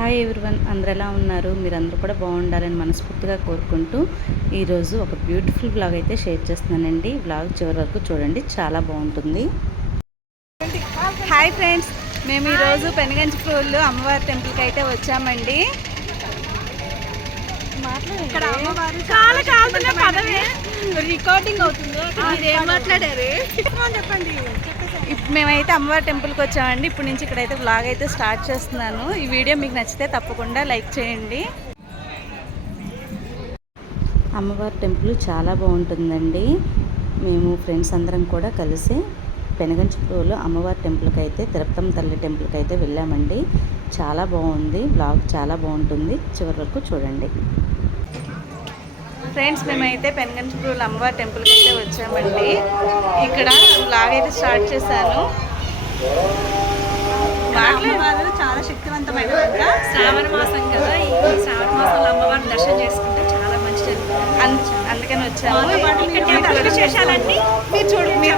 Hi everyone, అందరు ఎలా ఉన్నారు? మీరందరూ కూడా బాగుండాలని మనస్ఫూర్తిగా కోరుకుంటూ ఈరోజు ఒక బ్యూటిఫుల్ వ్లాగ్ అయితే షేర్ చేస్తున్నానండి. వ్లాగ్ చివరి వరకు చూడండి, చాలా బాగుంటుంది. హాయ్ ఫ్రెండ్స్, మేము ఈరోజు పెనుగంచిప్రోలు అమ్మవారి టెంపుల్కి అయితే వచ్చామండి. ఇక్కడ అమ్మవారు చాలా రికార్డింగ్ అవుతుంది. ఏం మాట్లాడారు చెప్పండి. మేమైతే అమ్మవారి టెంపుల్కి వచ్చామండి. ఇప్పటి నుంచి ఇక్కడైతే వ్లాగ్ అయితే స్టార్ట్ చేస్తున్నాను. ఈ వీడియో మీకు నచ్చితే తప్పకుండా లైక్ చేయండి. అమ్మవారి టెంపుల్ చాలా బాగుంటుందండి. మేము ఫ్రెండ్స్ అందరం కూడా కలిసి పెనుగంచిప్రోలు అమ్మవారి టెంపుల్కి అయితే తిరుపతమ్మ తల్లి టెంపుల్కి అయితే వెళ్ళామండి. చాలా బాగుంది, వ్లాగ్ చాలా బాగుంటుంది, చివరి వరకు చూడండి. ఫ్రెండ్స్, మేమైతే పెనుగంచిప్రోలు అమ్మవారి టెంపుల్కి అయితే వచ్చామండి. ఇక్కడ వ్లాగ్ అయితే స్టార్ట్ చేశాను. అమ్మవారు చాలా శక్తివంతమైన శ్రావణ మాసం కదా, ఈ శ్రావణ మాసంలో అమ్మవారిని దర్శనం చేసుకుంటే చాలా మంచి అందుకని వచ్చాము. విశేషాలన్నీ మీరు చూడండి,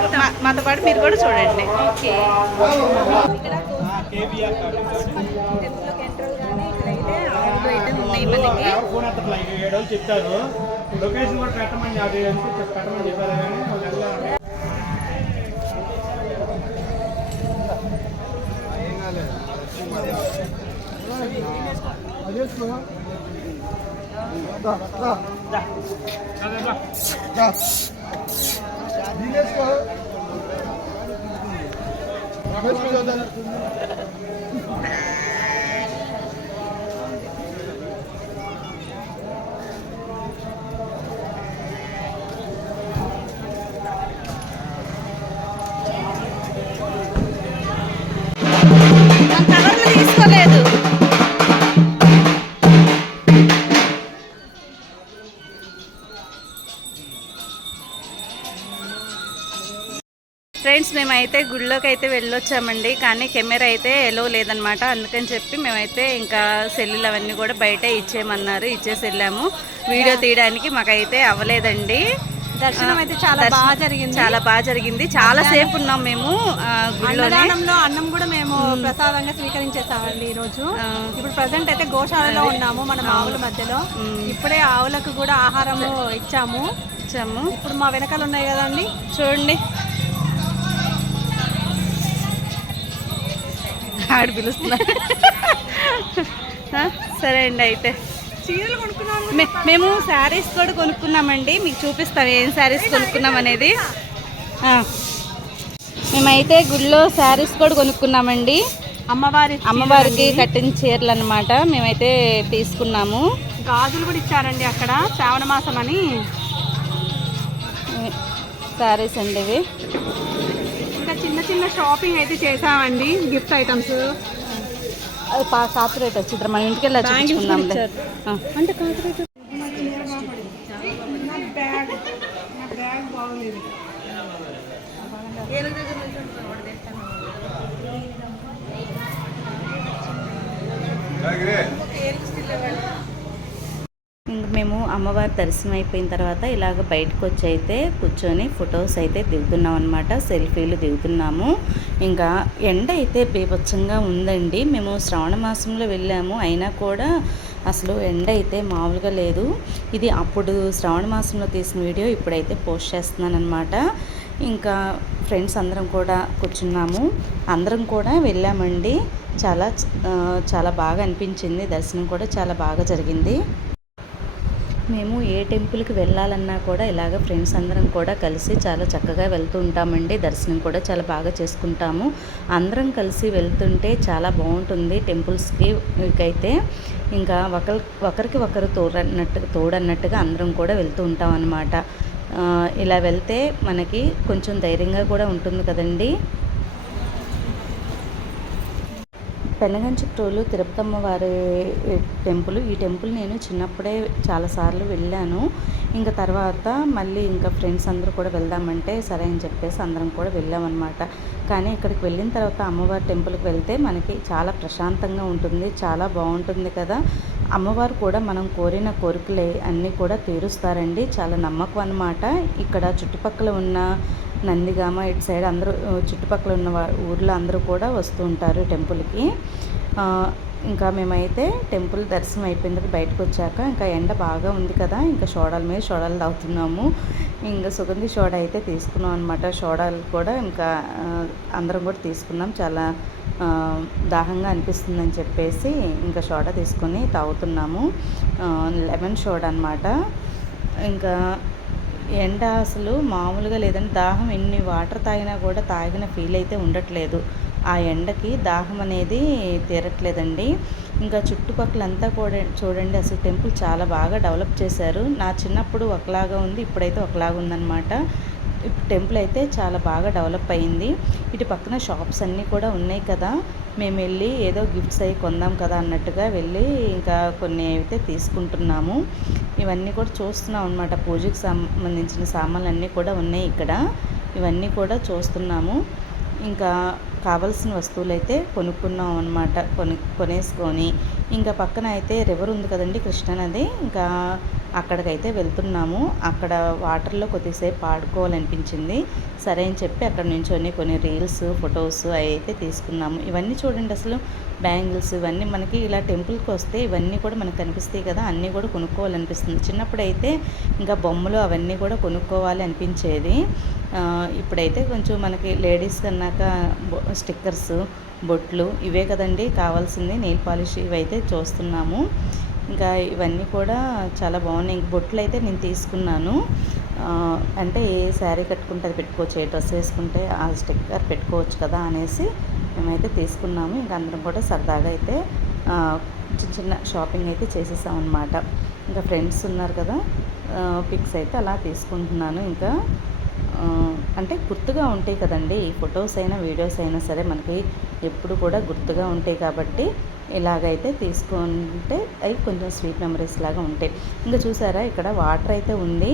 మాతో పాటు మీరు కూడా చూడండి. ఓకే. చెప్తారు లొకేషన్ కూడా పెట్టమని పెట్టమని చెప్పారు కానీ తీసుకోలేదు. ఫ్రెండ్స్, మేమైతే గుడిలోకి అయితే వెళ్ళొచ్చామండి. కానీ కెమెరా అయితే ఎలో లేదనమాట. అందుకని చెప్పి మేమైతే ఇంకా సెల్లులు అవన్నీ కూడా బయట ఇచ్చేయమన్నారు. ఇచ్చేసి వెళ్ళాము. వీడియో తీయడానికి మాకైతే అవ్వలేదండి. దర్శనం అయితే చాలా బాగా జరిగింది. చాలా బాగా జరిగింది. చాలా సేపు ఉన్నాం మేము గుడిలోనే. అన్నం కూడా మేము ప్రసాదంగా స్వీకరించేసామండి ఈరోజు. ఇప్పుడు ప్రజెంట్ అయితే గోశాలలో ఉన్నాము, మన ఆవుల మధ్యలో. ఇప్పుడే ఆవులకు కూడా ఆహారము ఇచ్చాము. ఇప్పుడు మా వెనకాల ఉన్నాయి కదండి, చూడండి. ఆడు పిలుస్తున్నా. సరే అండి, అయితే చీరలు కొనుక్కున్నాము. మేము శారీస్ కూడా కొనుక్కున్నామండి. మీకు చూపిస్తాం ఏం శారీస్ కొనుక్కున్నాం అనేది. మేమైతే గుడిలో శారీస్ కూడా కొనుక్కున్నామండి. అమ్మవారికి కట్టిన చీరలు అన్నమాట. మేమైతే తీసుకున్నాము. గాజులు కూడా ఇచ్చారండి అక్కడ, శ్రావణ మాసం అని. శారీస్ అండి ఇవి. ఇంకా చిన్న చిన్న షాపింగ్ అయితే చేసామండి, గిఫ్ట్ ఐటమ్స్. అది కాపరేట్ వచ్చి మన ఇంటికి వెళ్ళి చూపించుకుందాం. అంటే కాపరేట్ మేము అమ్మవారి దర్శనం అయిపోయిన తర్వాత ఇలాగ బయటకు వచ్చి అయితే కూర్చొని ఫొటోస్ అయితే దిగుతున్నాం అనమాట. సెల్ఫీలు దిగుతున్నాము. ఇంకా ఎండ అయితే బీభత్సంగా ఉందండి. మేము శ్రావణ మాసంలో వెళ్ళాము, అయినా కూడా అసలు ఎండ అయితే మామూలుగా లేదు. ఇది అప్పుడు శ్రావణ మాసంలో తీసిన వీడియో ఇప్పుడైతే పోస్ట్ చేస్తున్నాను అనమాట. ఇంకా ఫ్రెండ్స్ అందరం కూడా కూర్చున్నాము, అందరం కూడా వెళ్ళామండి. చాలా చాలా బాగా అనిపించింది. దర్శనం కూడా చాలా బాగా జరిగింది. మేము ఏ టెంపుల్కి వెళ్ళాలన్నా కూడా ఇలాగ ఫ్రెండ్స్ అందరం కూడా కలిసి చాలా చక్కగా వెళ్తూ ఉంటామండి. దర్శనం కూడా చాలా బాగా చేసుకుంటాము. అందరం కలిసి వెళ్తుంటే చాలా బాగుంటుంది టెంపుల్స్కి. అయితే ఇంకా ఒకరికి ఒకరు తోడన్నట్టుగా అందరం కూడా వెళ్తూ ఉంటాం అన్నమాట. ఇలా వెళ్తే మనకి కొంచెం ధైర్యంగా కూడా ఉంటుంది కదండి. పెనుగంచిప్రోలు తిరుపతమ్మ వారి టెంపుల్. ఈ టెంపుల్ నేను చిన్నప్పుడే చాలాసార్లు వెళ్ళాను. ఇంకా తర్వాత మళ్ళీ ఇంకా ఫ్రెండ్స్ అందరూ కూడా వెళ్దామంటే సరే అని చెప్పేసి అందరం కూడా వెళ్ళామన్నమాట. కానీ ఇక్కడికి వెళ్ళిన తర్వాత అమ్మవారి టెంపుల్కి వెళ్తే మనకి చాలా ప్రశాంతంగా ఉంటుంది, చాలా బాగుంటుంది కదా. అమ్మవారు కూడా మనం కోరిన కోరికలు అన్నీ కూడా తీరుస్తారండి. చాలా నమ్మకం అన్నమాట. ఇక్కడ చుట్టుపక్కల ఉన్న నందిగామ ఇటు సైడ్ అందరూ చుట్టుపక్కల ఉన్న ఊర్లో అందరూ కూడా వస్తూ ఉంటారు టెంపుల్కి. ఇంకా మేమైతే టెంపుల్ దర్శనం అయిపోయిన తర్వాత బయటకు వచ్చాక ఇంకా ఎండ బాగా ఉంది కదా, ఇంకా సోడాల మీద సోడాలు తాగుతున్నాము. ఇంకా సుగంధి సోడా అయితే తీసుకున్నాం అనమాట. సోడాలు కూడా ఇంకా అందరం కూడా తీసుకున్నాం. చాలా దాహంగా అనిపిస్తుందని చెప్పేసి ఇంకా సోడా తీసుకొని తాగుతున్నాము. లెమన్ సోడా అనమాట. ఇంకా ఎండ అసలు మామూలుగా లేదండి. దాహం ఎన్ని వాటర్ తాగినా కూడా తాగిన ఫీల్ అయితే ఉండట్లేదు. ఆ ఎండకి దాహం అనేది తీరట్లేదండి. ఇంకా చుట్టుపక్కలంతా కూడా చూడండి, అసలు టెంపుల్ చాలా బాగా డెవలప్ చేశారు. నా చిన్నప్పుడు ఒకలాగా ఉంది, ఇప్పుడైతే ఒకలాగా ఉందన్నమాట. ఇప్పుడు టెంపుల్ అయితే చాలా బాగా డెవలప్ అయ్యింది. ఇటు పక్కన షాప్స్ అన్నీ కూడా ఉన్నాయి కదా, మేము వెళ్ళి ఏదో గిఫ్ట్స్ అవి కొందాం కదా అన్నట్టుగా వెళ్ళి ఇంకా కొన్ని అయితే తీసుకుంటున్నాము. ఇవన్నీ కూడా చూస్తున్నాం అనమాట. పూజకి సంబంధించిన సామాన్లు అన్నీ కూడా ఉన్నాయి ఇక్కడ. ఇవన్నీ కూడా చూస్తున్నాము. ఇంకా కావాల్సిన వస్తువులు అయితే కొనుక్కున్నాం అనమాట. కొనేసుకొని ఇంకా పక్కన అయితే రివర్ ఉంది కదండి, కృష్ణానది. ఇంకా అక్కడికైతే వెళ్తున్నాము. అక్కడ వాటర్లో కొద్దిసేపు ఆడుకోవాలనిపించింది. సరే అని చెప్పి అక్కడ నుంచొని కొన్ని రీల్స్, ఫొటోస్ అవి అయితే తీసుకున్నాము. ఇవన్నీ చూడండి, అసలు బ్యాంగిల్స్ ఇవన్నీ మనకి ఇలా టెంపుల్కి వస్తే ఇవన్నీ కూడా మనకు కనిపిస్తాయి కదా, అన్నీ కూడా కొనుక్కోవాలనిపిస్తుంది. చిన్నప్పుడు అయితే ఇంకా బొమ్మలు అవన్నీ కూడా కొనుక్కోవాలి అనిపించేది. ఇప్పుడైతే కొంచెం మనకి లేడీస్ కన్నాక స్టిక్కర్స్, బొట్లు ఇవే కదండి కావాల్సింది. నెయిల్ పాలిష్ ఇవైతే చూస్తున్నాము. ఇంకా ఇవన్నీ కూడా చాలా బాగున్నాయి. ఇంక బొట్లు అయితే నేను తీసుకున్నాను. అంటే ఏ శారీ కట్టుకుంటే అది పెట్టుకోవచ్చు, ఏ డ్రెస్ వేసుకుంటే ఆ స్టిక్కర్ పెట్టుకోవచ్చు కదా అనేసి మేమైతే తీసుకున్నాము. ఇంకా అందరం కూడా సరదాగా అయితే చిన్న చిన్న షాపింగ్ అయితే చేసేసాం అనమాట. ఇంకా ఫ్రెండ్స్ ఉన్నారు కదా, పిక్స్ అయితే అలా తీసుకుంటున్నాను. ఇంకా అంటే గుర్తుగా ఉంటాయి కదండి, ఫొటోస్ అయినా వీడియోస్ అయినా సరే మనకి ఎప్పుడు కూడా గుర్తుగా ఉంటాయి కాబట్టి ఇలాగైతే తీసుకుంటే అవి కొంచెం స్వీట్ మెమరీస్ లాగా ఉంటాయి. ఇంకా చూసారా ఇక్కడ వాటర్ అయితే ఉంది.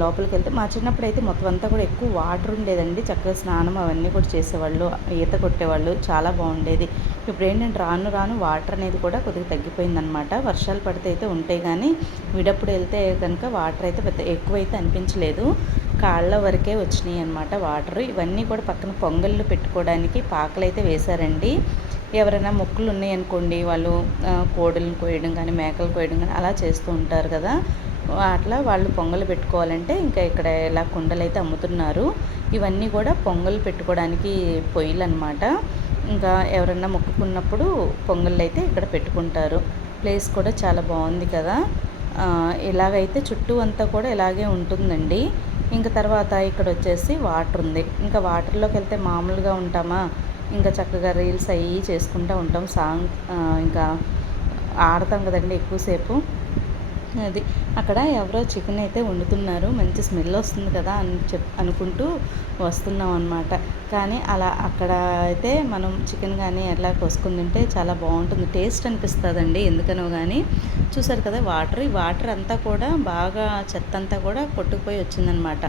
లోపలికి వెళ్తే మా చిన్నప్పుడు అయితే మొత్తం అంతా కూడా ఎక్కువ వాటర్ ఉండేదండి. చక్కగా స్నానం అవన్నీ కూడా చేసేవాళ్ళు, ఈత కొట్టేవాళ్ళు, చాలా బాగుండేది. ఇప్పుడు ఏంటంటే రాను రాను వాటర్ అనేది కూడా కొద్దిగా తగ్గిపోయిందనమాట. వర్షాలు పడితే అయితే ఉంటాయి కానీ విడప్పుడు వెళ్తే కనుక వాటర్ అయితే పెద్ద ఎక్కువైతే అనిపించలేదు. కాళ్ళ వరకే వచ్చినాయి అనమాట వాటర్. ఇవన్నీ కూడా పక్కన పొంగళ్ళు పెట్టుకోవడానికి పాకలు అయితే వేశారండి. ఎవరైనా మొక్కులు ఉన్నాయనుకోండి, వాళ్ళు కోడులను కోయడం కానీ మేకలు కోయడం కానీ అలా చేస్తూ ఉంటారు కదా, అట్లా వాళ్ళు పొంగలు పెట్టుకోవాలంటే ఇంకా ఇక్కడ ఇలా కుండలు అయితే అమ్ముతున్నారు. ఇవన్నీ కూడా పొంగలు పెట్టుకోవడానికి పొయ్యిలు అనమాట. ఇంకా ఎవరన్నా మొక్కుకున్నప్పుడు పొంగళ్ళు అయితే ఇక్కడ పెట్టుకుంటారు. ప్లేస్ కూడా చాలా బాగుంది కదా. ఇలాగైతే చుట్టూ అంతా కూడా ఇలాగే ఉంటుందండి. ఇంకా తర్వాత ఇక్కడ వచ్చేసి వాటర్ ఉంది. ఇంకా వాటర్లోకి వెళ్తే మామూలుగా ఉంటామా, ఇంకా చక్కగా రీల్స్ అవి చేసుకుంటూ ఉంటాం. సాంగ్ ఇంకా ఆడతాం కదండి ఎక్కువసేపు. అది అక్కడ ఎవరో చికెన్ అయితే వండుతున్నారు, మంచి స్మెల్ వస్తుంది కదా అని అనుకుంటూ వస్తున్నాం అనమాట. కానీ అలా అక్కడ అయితే మనం చికెన్ కానీ అట్లా కోసుకుని తింటే చాలా బాగుంటుంది, టేస్ట్ అనిపిస్తుందండి ఎందుకనో కానీ. చూసారు కదా వాటర్, ఈ వాటర్ అంతా కూడా బాగా చెత్త అంతా కూడా కొట్టుకుపోయి వచ్చిందనమాట.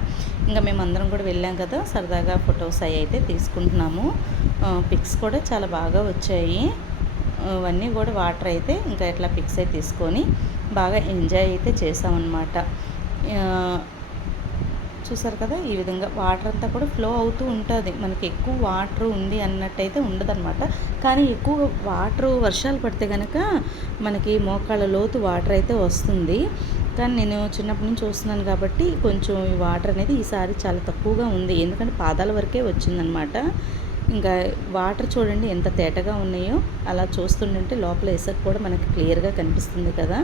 ఇంకా మేము అందరం కూడా వెళ్ళాం కదా, సరదాగా ఫొటోస్ అవి అయితే తీసుకుంటున్నాము. పిక్స్ కూడా చాలా బాగా వచ్చాయి. ఇవన్నీ కూడా వాటర్ అయితే ఇంకా ఇట్లా పిక్స్ అయితే తీసుకొని బాగా ఎంజాయ్ అయితే చేసామన్నమాట. చూసారు కదా, ఈ విధంగా వాటర్ అంతా కూడా ఫ్లో అవుతూ ఉంటుంది. మనకి ఎక్కువ వాటర్ ఉంది అన్నట్టయితే ఉండదన్నమాట. కానీ ఎక్కువ వాటర్ వర్షాలు పడితే కనుక మనకి మోకాళ్ళ లోతు వాటర్ అయితే వస్తుంది. కానీ నేను చిన్నప్పటి నుంచి చూస్తున్నాను కాబట్టి కొంచెం ఈ వాటర్ అనేది ఈసారి చాలా తక్కువగా ఉంది, ఎందుకంటే పాదాల వరకే వచ్చిందనమాట. ఇంకా వాటర్ చూడండి ఎంత తేటగా ఉన్నాయో, అలా చూస్తుంటే లోపల ఇసుక కూడా మనకి క్లియర్గా కనిపిస్తుంది కదా.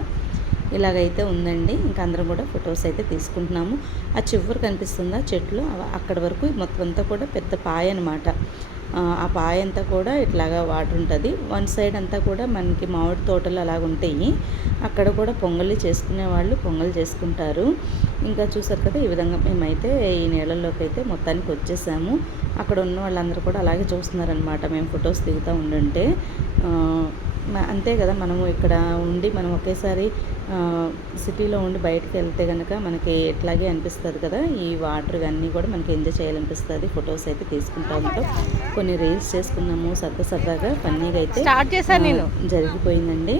ఇలాగైతే ఉందండి. ఇంకా అందరం కూడా ఫొటోస్ అయితే తీసుకుంటున్నాము. ఆ చివరి కనిపిస్తుందా చెట్లు, అక్కడ వరకు మొత్తం అంతా కూడా పెద్ద పాయ అనమాట. ఆ పాయ అంతా కూడా ఇట్లాగా వాటర్ ఉంటుంది. వన్ సైడ్ అంతా కూడా మనకి మామిడి తోటలు అలాగ ఉంటాయి. అక్కడ కూడా పొంగళ్ళు చేసుకునే వాళ్ళు పొంగల్ చేసుకుంటారు. ఇంకా చూసారు కదా, ఈ విధంగా మేమైతే ఈ నీళ్ళల్లోకి అయితే మొత్తానికి వచ్చేసాము. అక్కడ ఉన్న వాళ్ళందరూ కూడా అలాగే చూస్తున్నారనమాట మేము ఫొటోస్ దిగుతూ ఉండుంటే. అంతే కదా, మనము ఇక్కడ ఉండి మనం ఒకేసారి సిటీలో ఉండి బయటకు వెళ్తే కనుక మనకి ఎట్లాగే అనిపిస్తుంది కదా, ఈ వాటర్ ఇవన్నీ కూడా మనకి ఎంజాయ్ చేయాలనిపిస్తుంది. ఫొటోస్ అయితే తీసుకుంటూ ఉంటాం, కొన్ని రీల్స్ చేసుకున్నాము, సరదాగా ఫన్నీగా అయితే జరిగిపోయిందండి.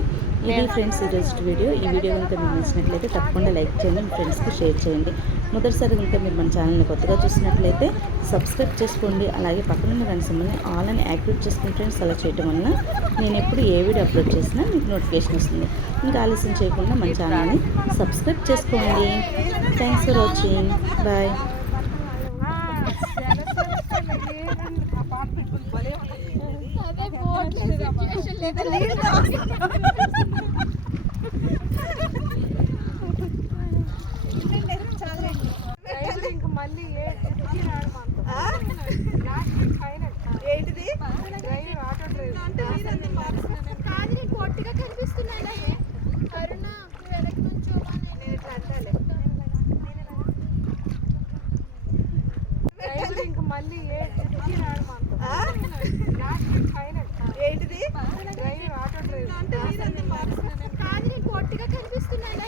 ఇది ఫ్రెండ్స్ ఈరోజు వీడియో. ఈ వీడియో కనుక మీకు నచ్చినట్లయితే తప్పకుండా లైక్ చేయండి, మీ ఫ్రెండ్స్కి షేర్ చేయండి. మొదటిసారి ఇంకా మీరు మన ఛానల్ని కొత్తగా చూసినట్లయితే సబ్స్క్రైబ్ చేసుకోండి. అలాగే పక్కన గంట సింబల్ని ఆల్ అని యాక్టివేట్ చేసుకుని ఫ్రెండ్స్. అలా చేయడం వల్ల నేను ఎప్పుడు ఏ వీడియో అప్లోడ్ చేసినా మీకు నోటిఫికేషన్ వస్తుంది. ఇంకా ఆలస్యం చేయకుండా మన ఛానల్ని సబ్స్క్రైబ్ చేసుకోండి. Thanks for watching. బాయ్. ఏంటిది? కాదు, నేను పొట్టిగా కనిపిస్తున్నానా?